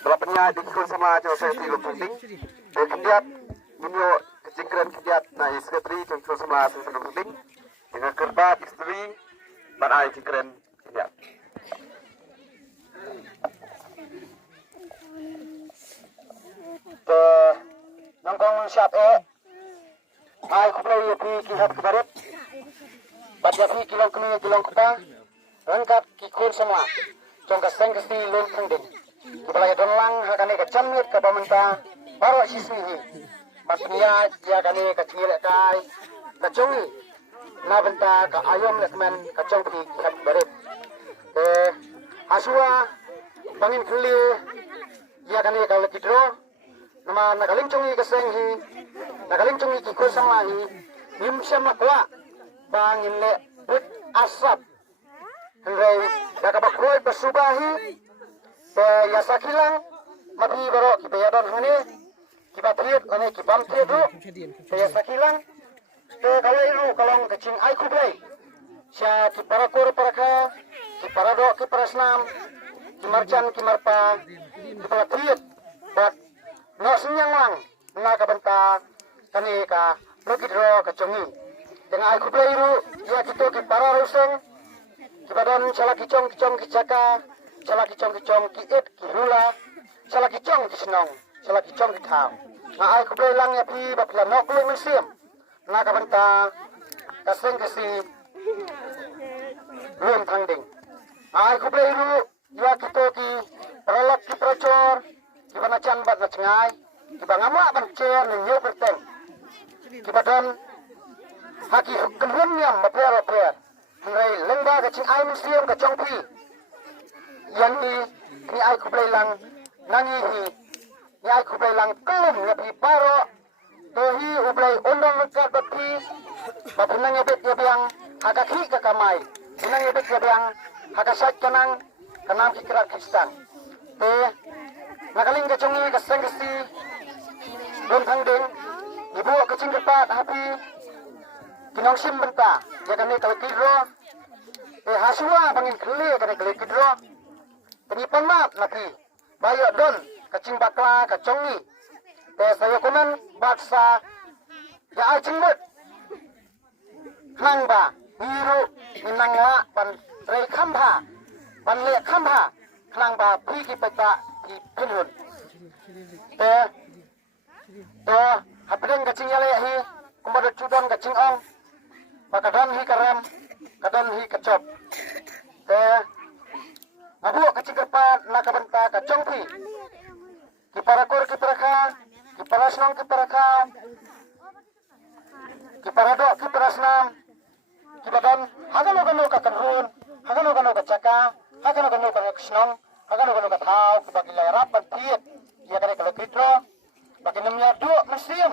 Berapanya dikul sama Jose di Lumping. Kemudian minyo kecingkran kiat na istri dikul sama Jose Lumping. Dengan kerbat istri banai cingkran kiat. Ke nongkong siap ai kuplay di kihat kebarat. Bajafi kilong kini kilong kita lengkap kikul semua. Jong kaseng kesti lumping ding. Kepala donlang hakane kecamit ke pementa baru sismihi. Matnya ya kane kecil kai kecongi. Na benta ka ayam lekmen kacong di kihat kebarat. Asua bangin keli ya kane kalau kidro nama nagalincongi kesenghi nagalincongi kikul sama hi nimsyam lakwa bangin le but asap henry yakabakroy basubahi ya sakilang mati baro kibayadon hane kibatriet ane kibam triet ya sakilang kalau iru kalong kecing ai kublai sya kiparakur paraka kiparado kiparasnam kimarcan kimarpa kipatriet bat no senyang lang na kabenta kani ka lokidro kacongi dengan ai kublai iru ya kito kipara ruseng kibadan chala kicong kicaka chala kicong kiit kirula chala kicong kisnong chala kicong kitham na ai kublai lang ya pi bapla no kublai mensiam na kabenta kaseng kasi lum thangding ai kublai iru ya kito ki pralak ki procor kibana chan bat na cengai kibangama ban cer ni nyu perteng kibadan haki kelum yang maper Henry lengba kecing ai museum ke Chongpi yang ni ai kublai lang nangi hi ni ai kublai lang kelum ngapi paro tohi ublai ondong lekat bapi bapinang yabet yabiang agak hi ke kamai pinang yabet yabiang agak sat kanang kikirat Kristen nagaling kecongi keseng kesti don thangding ibu kecing kepat happy kinong sim benta ya kani kalau kidro hasua bangin keli kani keli kidro penipan map lagi bayo don kacing bakla kacongi saya kuman baksa ya ai cingmut hang ba niru minang la pan rei khamha pan le khamha hang ba pi ki peta ki pinhun hapren kacing yale hi kumbada cudon kacing ong Pakadan hi karem, kadan hi kacop. Abu kecing kerpat nak kabenta kacong pi. Kiparakur kiparaka, kiparasnong kiparaka. Kiparado kiparasnam. Kibadan hagano kakanrun, hagano kacaka, hagano kakisnong, hagano kathau kibagi layarap bantiet. Ia kare kalau kidro, bagi namanya dua musim.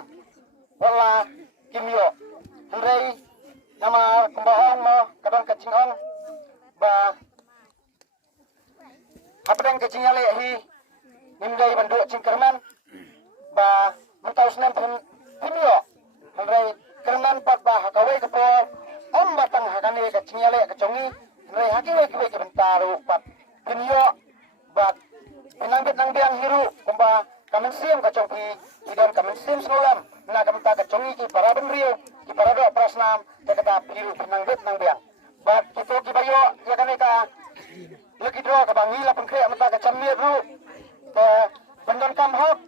Wala kimio. Henry nama kumbaong mo kadang kacing ong ba hapdang kacing yale hi nimdai bandu cingkerman ba mentaus nem pimio hangrai kerman pat ba hakawai kepo om batang hakane kacing yale kacongi hangrai hakiwe kiwe kibentaru pat pimio ba pinang biang hiru kumba kamen sim kacong pi idam kamen sim snolam na kamta kacongi ki para benrio ki para do prasnam kata biru pinang biang bat kito ki bayo ya kaneka lagi dro ka bangi la pengkre mata ka chamir ru te bendon kam hok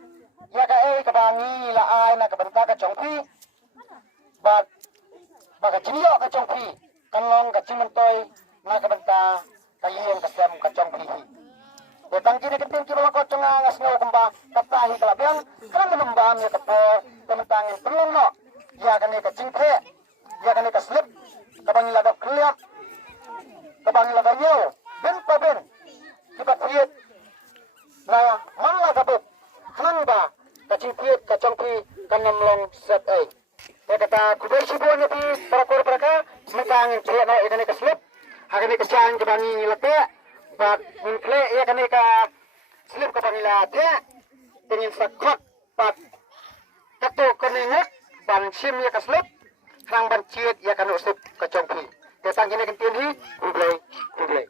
ya ka ka bangi la ai na ka benta ka chongpi bat ka chinyo ka chongpi kanlong ka chimentoy na ka benta ka yeng ka sem ka chongpi Betang kini kenting ki bala ko cenga ngasno kemba katahi kalabiang kan menembam ya kepo tementangin pelung no ya kaneka cingkre ya kaneka slip kabangi la dok kliap kabangi la banyo ben paben kita kriet na mangla kabut kanangba kacing kriet kacongpi kanamlong set ai kata kubai sibuan pi para kor paraka metangin kriet na idane ka slip hakane ka cang kabangi late bat mungkle ya kaneka slip kabangi la te dengan sakot pat kato kanengat ban sim ya ka slip kang ban ciet ya kan slip kacongpi datang kini kentin hi kublai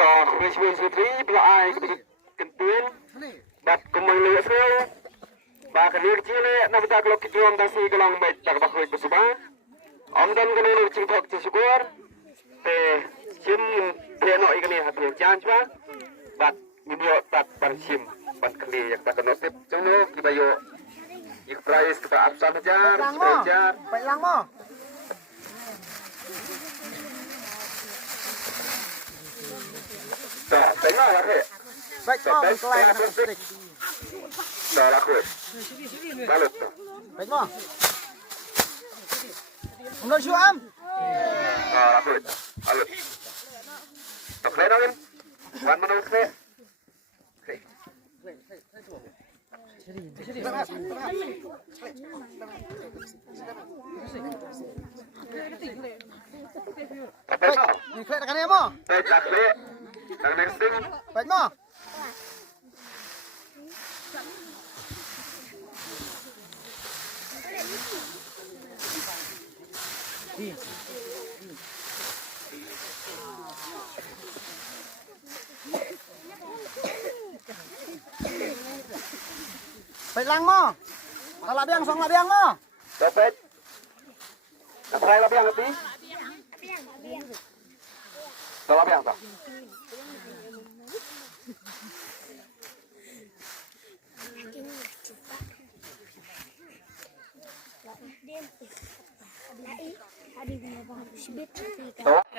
ต่อในชีวิตสุดที่ปลายก็เป็นกันเตือนบัดกำลังเลือดเสือบากันเลือดเชื่อเลยนับจากโลกิจวัตรดัชนีกำลังไปจากบักเฮยบุษบาอมดันกันเลยจึงทอกจะสุกรแต่ชิมเพียนหน่อยกันเนี่ยครับเพียนจานใช่ไหมบัดมีเดียวตัดบันชิมบันคลีอยากตัดกันโน้ตจังโน้ตกี่ใบโยอีกไพรส์กับอัพซันจานสเปรย์จานไปล้างหม้อต่อไปหน้าละเฮ้ไปต่อไปไกลนะต่อละคุยมาลุกไปหม้อผมโดนชัวร์ต่อละคุยมาลุกต่อไปน้องวันมาดูสินี่เคล็ดกันเนี่ยมั้งไปจักเละจักเล็กซิงไปมั้งไปล้างหม้อลาเบียงสองลาเบียงหม้อเด็ดเป็ดอะไรลาเบียงกันตีตัวลาเบียงต่อ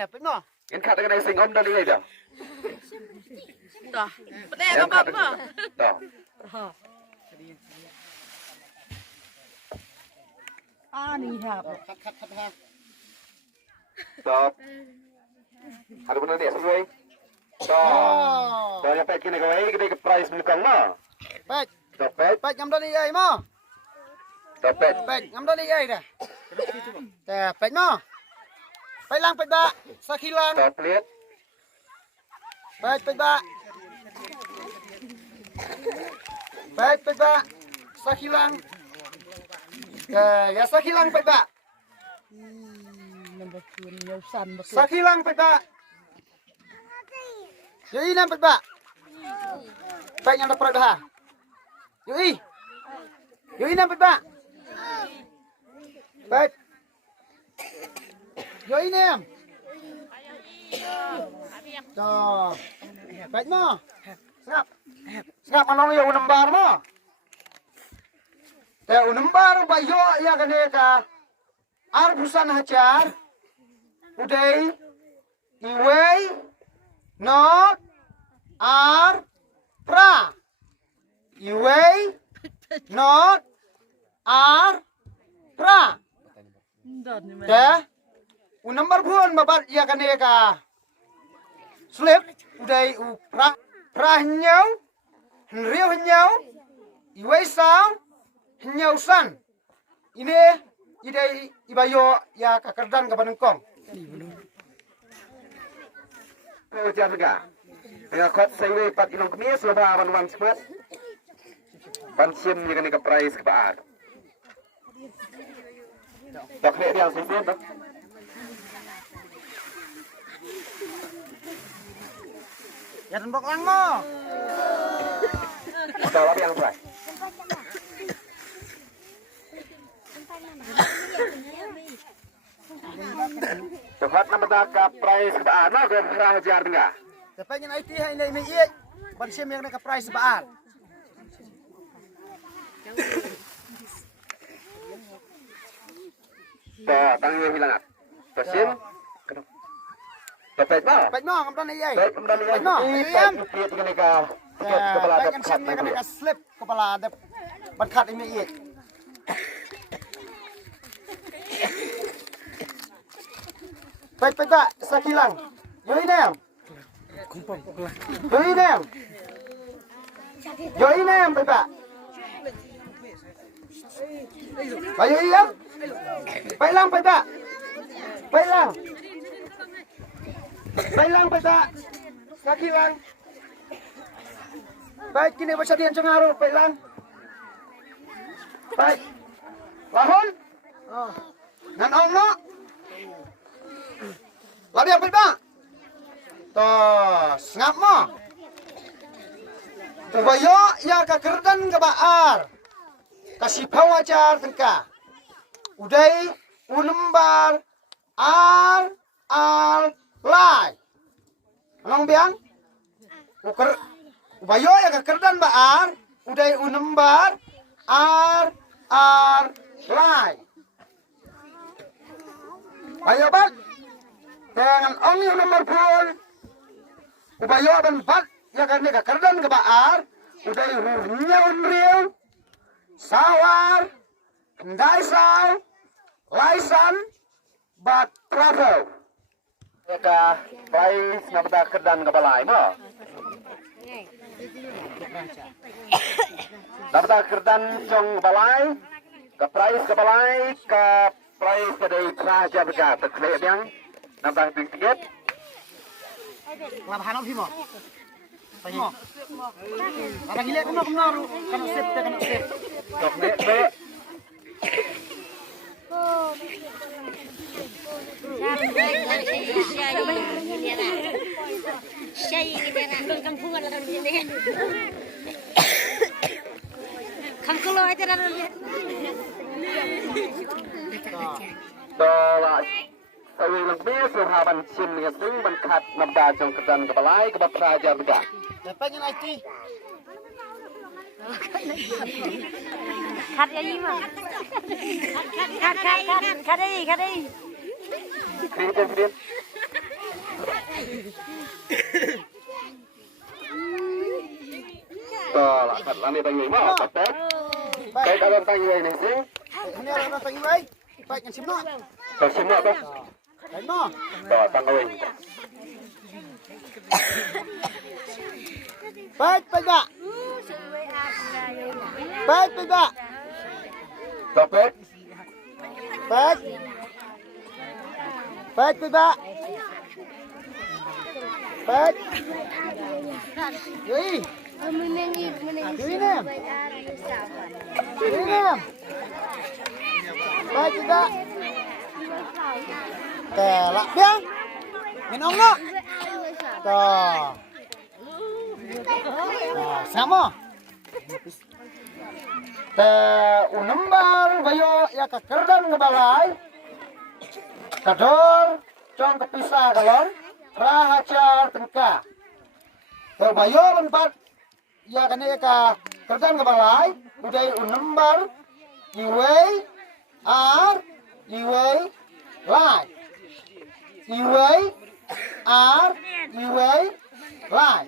เป็ดหม้อยังขาดกันในสิ่งอมดาลีเลยเดี๋ยวต่อประเดี๋ยวก็ปั๊บต่อนี่ครับคัดstop ada benar dia sesuai stop dah nyampe kini kau ini kita ke price belakang mah baik stop baik ngam dari ai mah stop baik ngam dari ai dah dah baik mah baik lang baik ba sakilang stop lihat baik ba baik ba sakilang ya sakilang baik ba sakilang peta yoi nam peta baik yang dapat dah yoi nam peta baik yoi nam tuh baik mo ngap manong ya unembar mo teh unembar bayo ya kaneka arbusan hajar uday iway not ar pra iway not ar pra dah unambar buon babat ya kaneka slip uday u pra nyau riu nyau iway sao nyau san ini idai ibayo ya kakardan ka banengkong jangan enggak dengan kot saya pat ilong kemis leba wan spot ban sim ni kan ke price ke baat tak lek dia sisi tak ya tembok lang mo kalau yang price cepat nama tak price sebaan lah ke rahasia tengah. Tapi yang IT ini miik, bansim yang nak price sebaan. Tuh, tangan hilang. Bansim. Dapat apa? Dapat apa? Kemudian ini. Kemudian ini. Ini dengan ika. Kepala ada kat. Dengan ika slip kepala ada berkat ini miik. Baik tak sakilang. Yoi nem. Yoi nem. Yoi nem baik. Baik iya. Baik lang baik tak. Baik lang. Baik lang baik tak. Sakilang. Baik kini baca dian cengaruh baik lang. Baik. Lahon. Nan ong no. Labi yang pita. Tos, ngap mo. Ubayo ya kakerdan ke baar. Kasih pawajar tengka. Uday ulembar al lai. Anong biang? Ubayo ya kakerdan baar. Uday ulembar al lai. Ayo bat. Dengan ongi nomor pun. Ubayo ban bat ya kan kakerdan ke baar. Uday nyaun riu. Sawar, Daisal, Laisan, Bat Travel. Eka, baik nabda kerdan ke balai, no? Nabda kerdan cong balai, ke balai, ke dari Praja Berkat. Terkait yang nabda tingkat. Labahan apa sih, mo? Mo. Orang gila kena sip, kena sip. Dok nek. Tawi lang biya suhaban sim nga sing bangkat nabda jong kedan kebalai ke Praja Berkat. Dapat yang IT. Khát cái gì mà khát đi Kirim. Lah khát lami tangi mo kapet. Baik ada tangi ini sing. Ini ada tangi baik. Baik yang simno. Simno to. Simno. Tangi. Baik, Pak. Baik, Pak. Dapat. Baik. Baik, Pak. Baik. Yoi. Yoi nem. Yoi nem. Baik, Pak. Telak biang. Minum no. Tuh. Nah, sama. Unembar bayo ya kakerdan ngebalai. Kador cong kepisah galon rahacar tengka. Bayo lempat ya kene ka kerdan ngebalai udai unembar iwei lai. Iwei lai.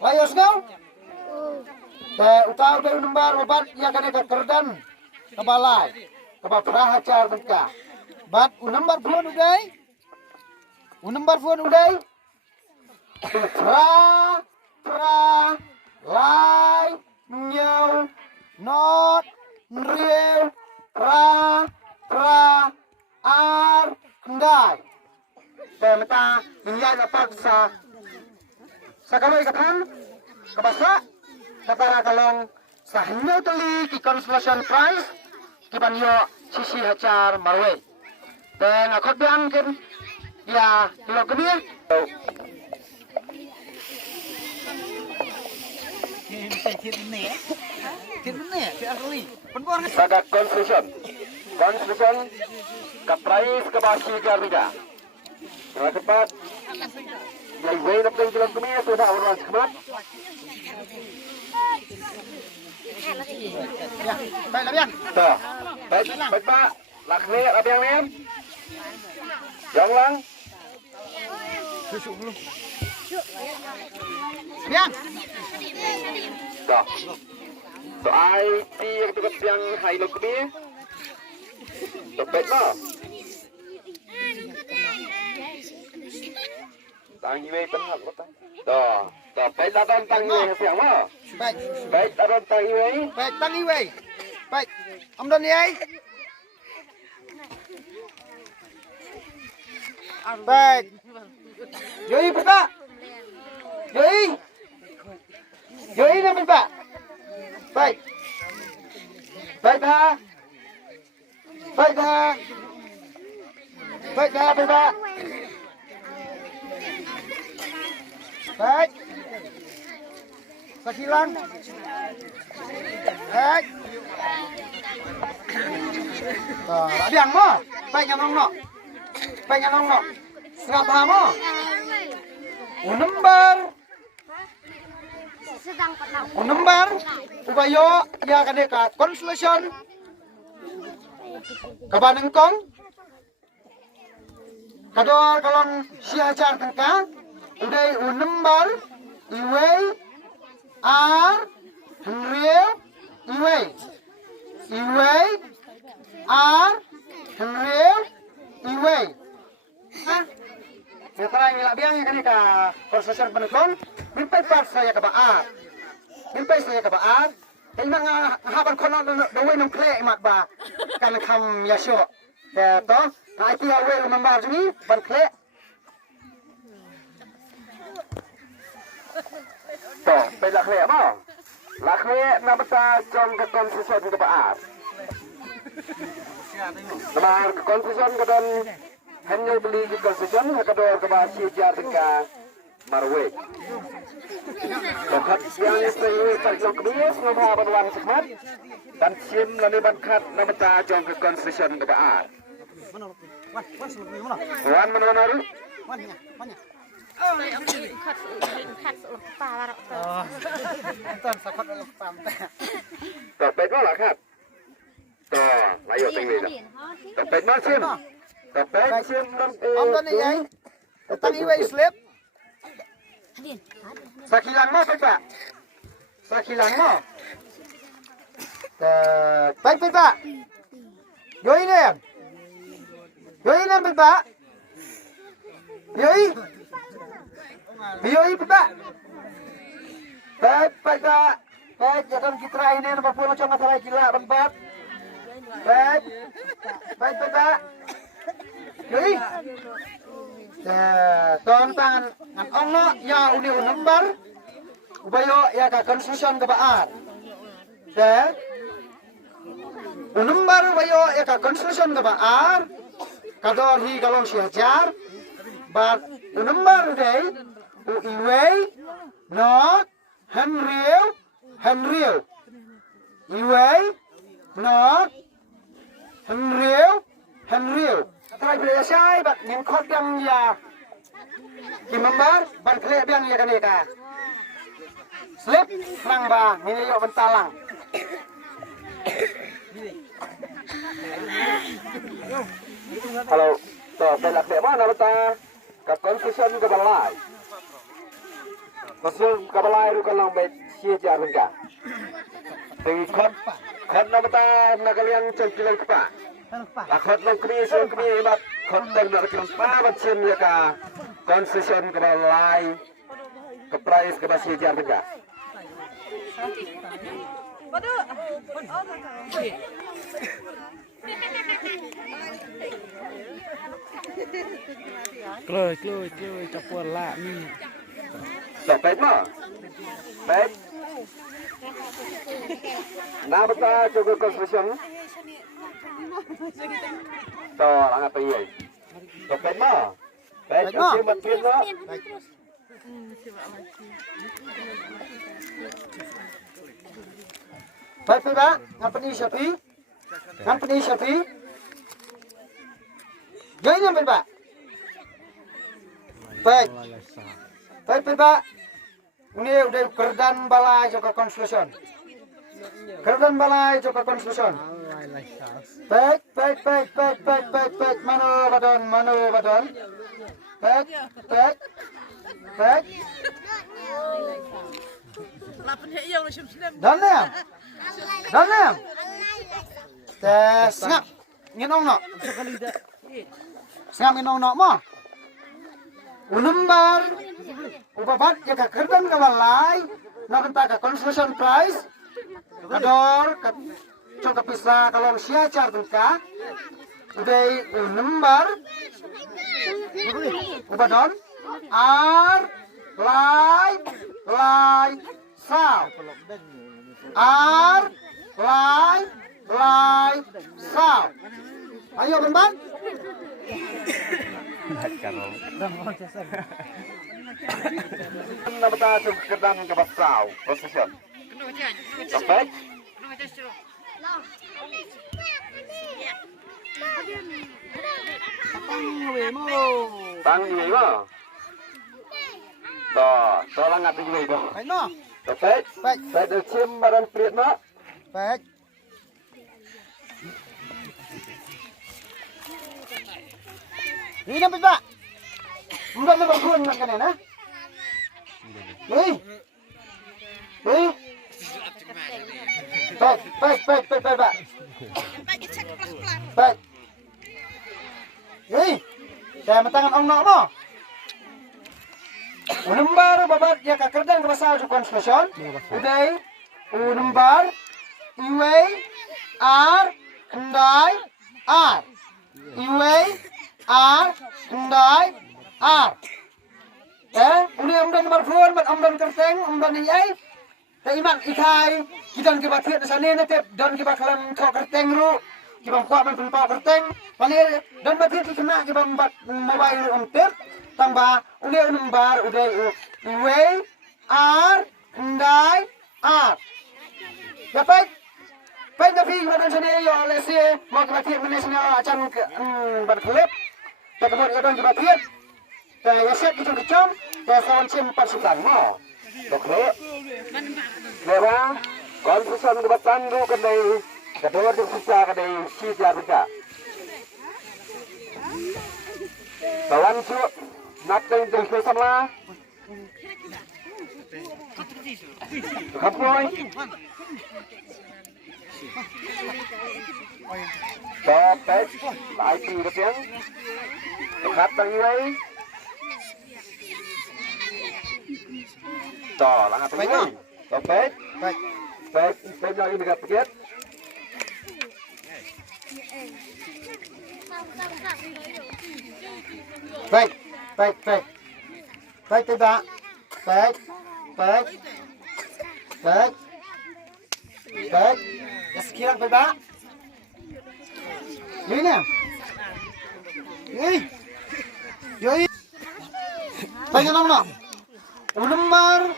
Layos ngau? Utaw tayo numbar bat ya kane ka kerdan kabalai kabapra hacar tengka. Bat unumbar phone uday. Tra lai nyau not nriu ar ndai. Meta niya dapat sa kamay kapan kabasa kapara kalong sa hinyo tali ki consolation prize ki banyo sisi hacar marwe dan akot biangkin ya lo kebia Saga constitution ka prize ka basi garida na tepat ya iway na pang kilang kumia so na awal sekemat ya baik labian tuh baik pak lakne labian men yang lang biang tuh so ai yang tuh biang hai lo kumia tuh baik no tăng như vậy tân học của ta đó baik dalam tăng như vậy siang mah baik dalam tăng như vậy baik tăng như vậy baik om don ni ai baik Joy pak Joy nama pak baik dah pak Sakilang. Hei. Biang mo. Baik nong no. Baik nong no. Serap mo. Unembar. Unembar. Ubayo ya kadeka consolation. Kabanengkong. Kador kalong siacar tengka. Uday unembar. Iway. Ar. Henry. Iway. Iway. Ar. Henry. Iway. Hah? Setelah nilai biang yang kini ka konstruksi penekon, mimpi pas saya ke baat, mimpi saya ke baat, memang haban kono dua enam klek mak ba, kan kam yasho, to, nah itu awal membar jadi ban klek, to, bela klek mau, lah klek nama ta jong ke konstruksi ke baat, nama konstruksi ke dan hanya beli di konstruksi kedua kebasi jarga marwe. Bakat yang saya cakap kebias nama berwan semat dan sim lalu bakat nama ta jong ke konstruksi kebaat. Wan mana ru? Oh, kat pa Oh, tuan sakot oleh pam. Tập bệt nó là khác. Layo tinggi dah. Tập bệt nó sim. Tập bệt sim năm. Om tuan ni ay. Tang iway slip. Sakilang mo pa. Sakilang mo. Baik pa. Yoi ni. Yoi na pa. Yoi. Yoi pa. Baik pa. Baik jangan kita ini nama pulau cuma salah gila tempat. Baik. Baik pa. Yoi. Tontan ang ono ya uni unembar. Ubayo ya ka konstruction ke baar. Unembar ubayo ya ka konstruction ke baar. Kador hi galong siajar. But unembar day uiway not Henry. Iway not Henry. Try bila saya bat yang kot yang ya kimembar ban klek yang ya kaneka. Slip nang ba ini yo bentalang. Halo, toh belak dek mana beta? Ke konstruksi ke balai. Konstruksi ke balai itu kalau bet siajar mereka. Tinggi kot nama beta nak kalian cengkilan kepa. Lakot long kri bat kot teng nak kalian pa bat sim ya ka konstruksi ke balai. Ke price ke siajar mereka. Kloi capur lah ni. Toh bet mo. Bet. Nah beta coba konstruksi. Toh angkat iya. Toh bet mo. Bet sim matin mo. Baik pa. Ngapain ni Shafi? Ngapain Shafi? Join yang pa. Baik. Baik pa. Ini udah kerdan balai juga konstruksi. Kerdan balai juga konstruksi. Baik. Mano badon. Baik. Dalam. Sengap. Nginong no. Sengap nginong no mo. Unembar. Ubabat ya ka kerdan ka balai. Nabenta ka construction price. Kador ka cong ka pisa kalau siacar tengka. Uday unembar. Ubadon. Ar. Lai. Sao. Ar. Lai. Sao. Ayo benban. Nama ta kedan ke basau position. Sampai. Tang ini mah. Tolong ngati ini dah. Baik no. Sampai. Saya dah cium badan priet mak. Baik. Ini nampak Pak. Enggak nak berkuan nak kan na? Hei. Hei. Baik. Baik. Hei. Saya matangan ong nak mo. Unumbar babat ya kakerdang bahasa konstitusi. Uday. Unumbar. Iway. R. Kendai. R. Iway. R. Kendai. R. Uni umdan nomor phone, umdan kerteng, umdan ini. Iman ikai, kita nak baca sana nanti dan kita kalam kau kerteng ru, kita kuat menempau kerteng. Paling dan baca kita kena kita membuat mobile untuk tambah uni umbar udah way R Kendai R. Dapat. Baik tapi kita sana yo lesi mau kita baca mana sana acan berkelip. Kita kemudian kita baca. Saya siap kecam-kecam, saya kawan simpan sukan mau. Oke. Lewat konfusan debatan dulu kedai kedua susah kedai sisa kita. Kawan su nak tengok sama. Kapoi. Topet, IT ketiang. Dekat tangiway. Langat baik no. Baik. Baik lagi dekat pikir. Baik. Baik tidak. Baik. Ya sekian tidak. Ini. Yoi. Baik no. Unumbar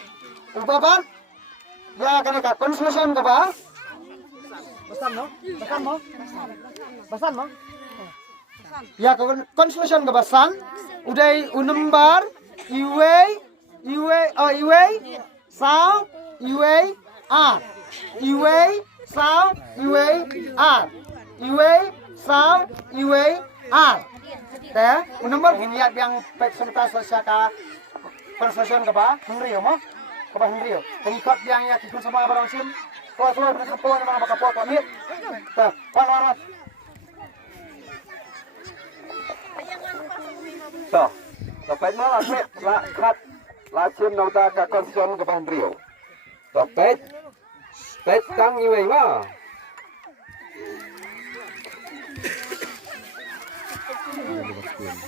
ubaban ya kan ka konsultation ka ba basan mo ya ka konsultation ka basan uday unumbar iway sao iway r iway sao iway r teh unumbar giniat yang pek sementas ka konsultation ka ba Henry mo Kapag hindi yun. Pangikot yang ya kikun sama barang sim. Tuwa-tuwa berkapuan ng mga makapuwa pamit. Paano? Tapet mo lakit. Sim na uta ka konstitusi kapag hindi yun. Tapet tang iway mo.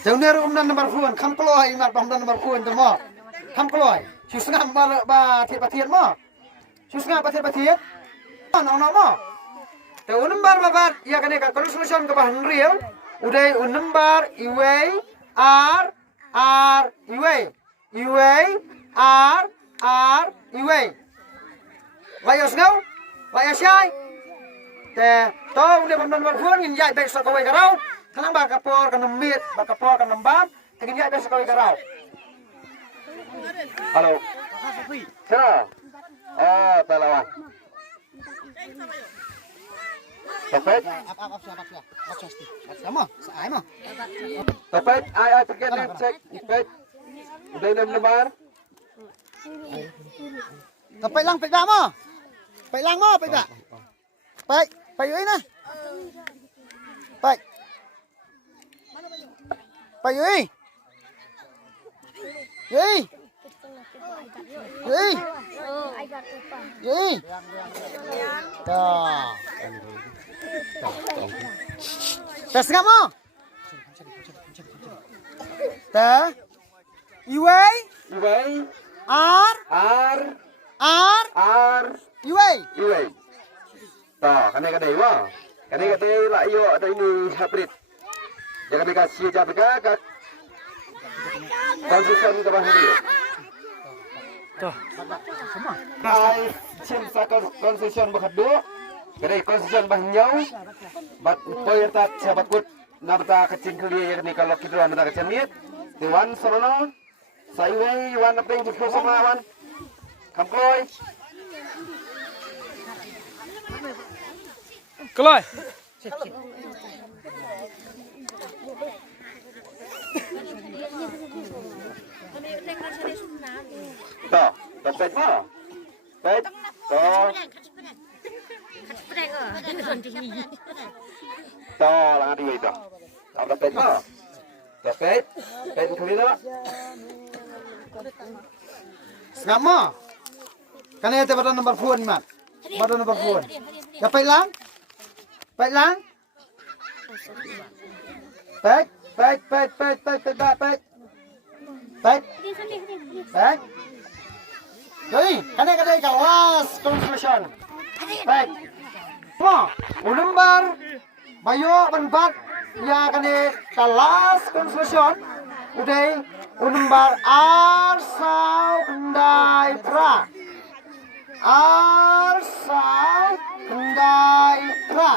Jauh ni umdan nomor kuan. Kam keluar ingat umdan nomor kuan tu mo. Kam keluar. Susah batir mo. Susah batir. Nong mo. Te unumbar babat ya kan ka konstitusi ka bahan real. Uday unumbar iway R iway R iway. Layos ngau. Layos syai. Te to udah nomor phone ngin jai baik sakawai karau. Kanang bakapor kanang mit, bakapor kanang bab, ngin jai baik sakawai karau. Halo. Sana. Talawan. Topet. Sama. Saay mo. Topet. Ay tiket cek. Topet. Udah 6 lembar. Topet lang pigda mo. Pigda. Payuin na. Payuin. Yey. Tes nggak mau? Iway. R. Iway. Kane lah iyo ada ini hybrid. Jangan dikasih jatuh ke konstitusi ke bahan dia. Toh. Ai chin sa constitution bakadu. Kedai constitution bahnyau. Bat poyata sabat kut nabata kecing kali ni kalau kita nabata kecemit. Tiwan sorono. Saiwei wan apeng jepul sama wan. Kamkoi. Keloi. Toh, pet ma. Pet. Toh. Toh, lang di itu. Ada pet ma. Pet. Pet kali na. Ngamo. Kan ete batan nomor phone mat. Batan nomor phone. Ya pai lang. Pai lang. Pek. Jadi, kan ete kelas conclusion. Baik. Mo, ulembar bayo benpat ya kan kelas conclusion. Udah ulembar arsau kendai pra. Arsau kendai pra.